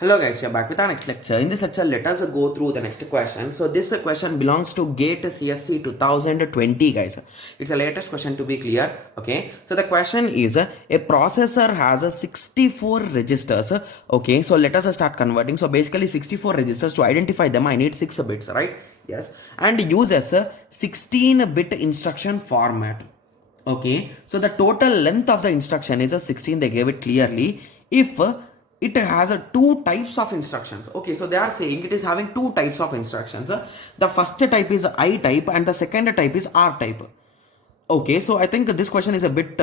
Hello guys, we are back with our next lecture. In this lecture, let us go through the next question. So this question belongs to GATE CSE 2020 guys. It's the latest question to be clear. Okay. So the question is a processor has a 64 registers. Okay. So let us start converting. So basically 64 registers. To identify them, I need 6 bits, right? Yes. And uses a 16-bit instruction format. Okay. So the total length of the instruction is a 16. They gave it clearly. If it has two types of instructions. Okay, so they are saying it is having two types of instructions. The first type is I type and the second type is R type. Okay, so I think this question is a bit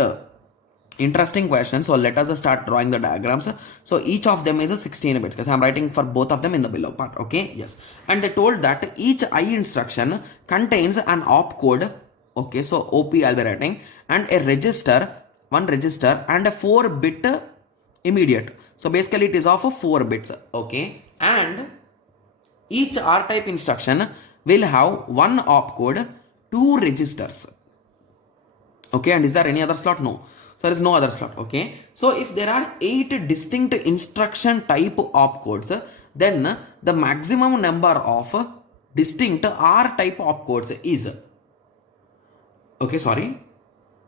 interesting question. So let us start drawing the diagrams. So each of them is a 16 bits because I'm writing for both of them in the below part. Okay, yes. And they told that each I instruction contains an opcode. Okay, so OP I'll be writing, and a register, one register, and a 4-bit immediate. So basically it is of 4 bits. Okay, and each R type instruction will have one opcode, 2 registers. Okay, and is there any other slot? No. So there is no other slot. Okay, so if there are 8 distinct instruction type opcodes, then the maximum number of distinct R type opcodes is, okay, sorry.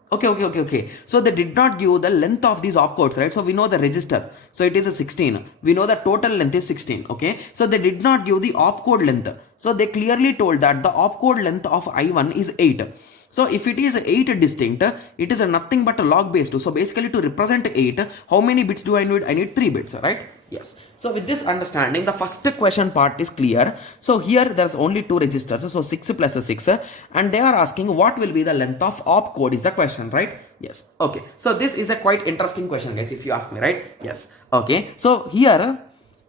Okay. So they did not give the length of these opcodes, right? So we know the register. So it is a 16. We know the total length is 16. Okay. So they did not give the opcode length. So they clearly told that the opcode length of I1 is 8. So if it is 8 distinct, it is nothing but a log base 2. So basically to represent 8, how many bits do I need? I need 3 bits, right? Yes. So with this understanding, the first question part is clear. So here there's only 2 registers. So 6 plus 6. And they are asking what will be the length of opcode is the question, right? Yes. Okay. So this is a quite interesting question, guys, if you ask me, right? Yes. Okay. So here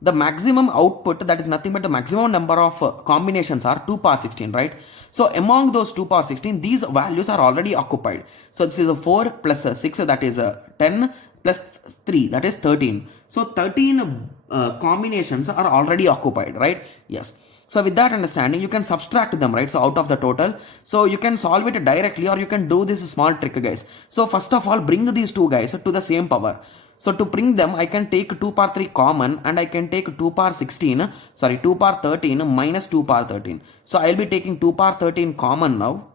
the maximum output, that is nothing but the maximum number of combinations are 2 power 16, right? So among those 2 power 16, these values are already occupied. So this is a 4 plus 6, that is a 10 plus 3, that is 13. So 13 combinations are already occupied, right? Yes. So with that understanding, you can subtract them, right? So out of the total, so you can solve it directly, or you can do this small trick, guys. So first of all, bring these two guys to the same power. So to bring them, I can take 2 power 3 common, and I can take 2 power 2 power 13 minus 2 power 13. So I'll be taking 2 power 13 common now.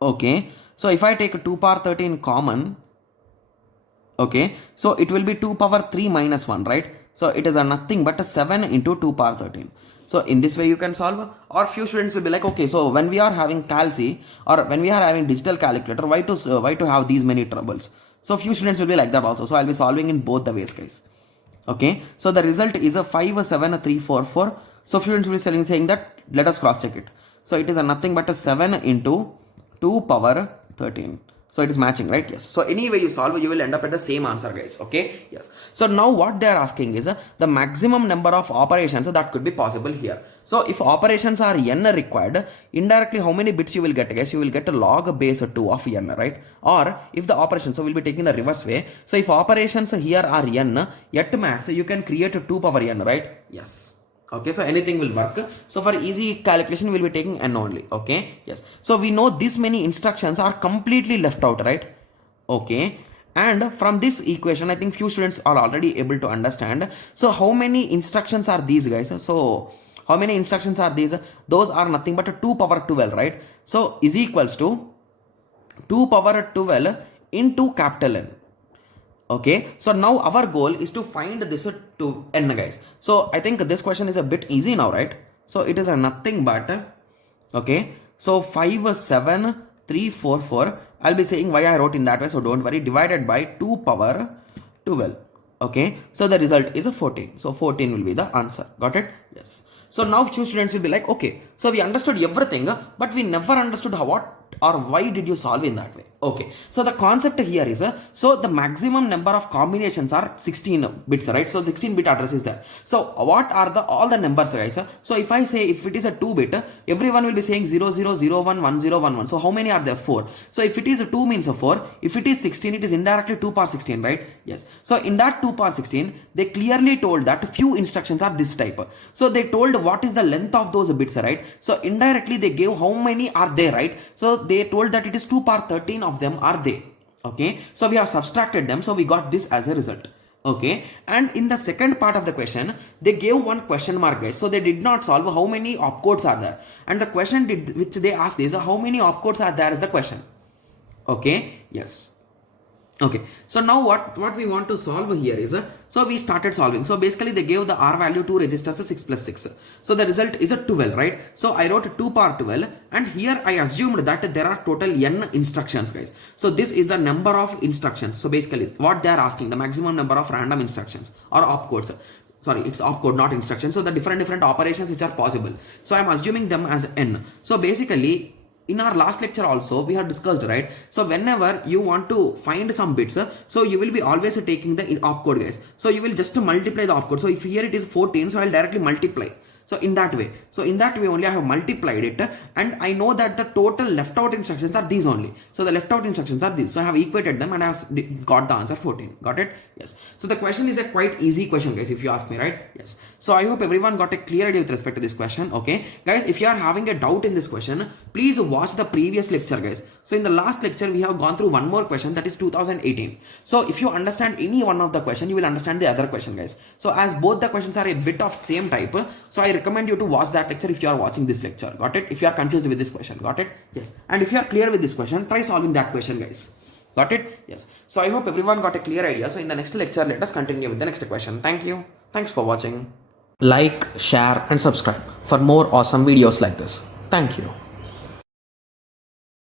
Okay. So if I take 2 power 13 common, okay, so it will be 2 power 3 minus 1, right? So it is a nothing but a 7 into 2 power 13. So in this way you can solve, or few students will be like, okay, so when we are having calci or when we are having digital calculator, why to have these many troubles? So few students will be like that also. So I'll be solving in both the ways, guys. Okay, so the result is a 5, 7, 3, 4, 4. So few students will be saying that let us cross check it. So it is a nothing but a 7 into 2 power 13. So it is matching, right? Yes. So any way you solve, you will end up at the same answer, guys. Okay. Yes. So now what they are asking is the maximum number of operations that could be possible here. So if operations are n required, indirectly how many bits you will get, guys? You will get a log base 2 of n, right? Or if the operations, so we'll be taking the reverse way. So if operations here are n, at max you can create 2 power n, right? Yes. Okay, so anything will work. So for easy calculation, we'll be taking n only. Okay, yes. So we know this many instructions are completely left out, right? Okay, and from this equation, I think few students are already able to understand. So how many instructions are these, guys? So how many instructions are these? Those are nothing but 2 power 12, right? So is equals to 2 power 12 into capital N. Okay, so now our goal is to find this to n, guys. So I think this question is a bit easy now, right? So it is a nothing but, okay, so 5, 7, 3, 4, 4. I'll be saying why I wrote in that way, so don't worry. Divided by 2 power 12. Okay, so the result is a 14. So 14 will be the answer. Got it? Yes. So now few students will be like, okay, so we understood everything, but we never understood what or why did you solve in that way. Okay, so the concept here is so the maximum number of combinations are 16 bits, right? So 16-bit address is there. So what are all the numbers, guys? So if I say if it is a 2-bit, everyone will be saying 0 0 0 1 1 0 1 1. So how many are there? 4. So if it is a 2 means a 4. If it is 16, it is indirectly 2 power 16, right? Yes. So in that 2 power 16, they clearly told that few instructions are this type. So they told what is the length of those bits, right? So indirectly they gave how many are there, right? So they told that it is 2 power 13 of them are there. Okay, so we have subtracted them, so we got this as a result. Okay, and in the second part of the question, they gave one question mark, guys. So they did not solve how many opcodes are there, and the question which they asked is how many opcodes are there is the question. Okay, yes. Okay, so now what we want to solve here is, so we started solving. So basically they gave the R value to registers 6 plus 6. So the result is a 12, right? So I wrote 2 power 12, and here I assumed that there are total n instructions, guys. So this is the number of instructions. So basically what they are asking, the maximum number of random instructions or opcodes. Sorry, it's opcode, not instruction. So the different operations which are possible. So I'm assuming them as n. So basically, in our last lecture also we have discussed, right? So whenever you want to find some bits, so you will be always taking the opcode, guys. So you will just multiply the opcode. So if here it is 14, so I'll directly multiply. So in that way only I have multiplied it, and I know that the total left out instructions are these only. So the left out instructions are these. So I have equated them and I have got the answer 14. Got it? Yes. So the question is a quite easy question, guys, if you ask me, right? Yes. So I hope everyone got a clear idea with respect to this question. Okay, guys, if you are having a doubt in this question, please watch the previous lecture, guys. So in the last lecture we have gone through one more question, that is 2018. So if you understand any one of the question, you will understand the other question, guys. So as both the questions are a bit of same type, so I recommend you to watch that lecture if you are watching this lecture. Got it? If you are confused with this question. Got it? Yes. And if you are clear with this question, try solving that question, guys. Got it? Yes. So I hope everyone got a clear idea. So in the next lecture, let us continue with the next question. Thank you. Thanks for watching. Like, share and subscribe for more awesome videos like this. Thank you.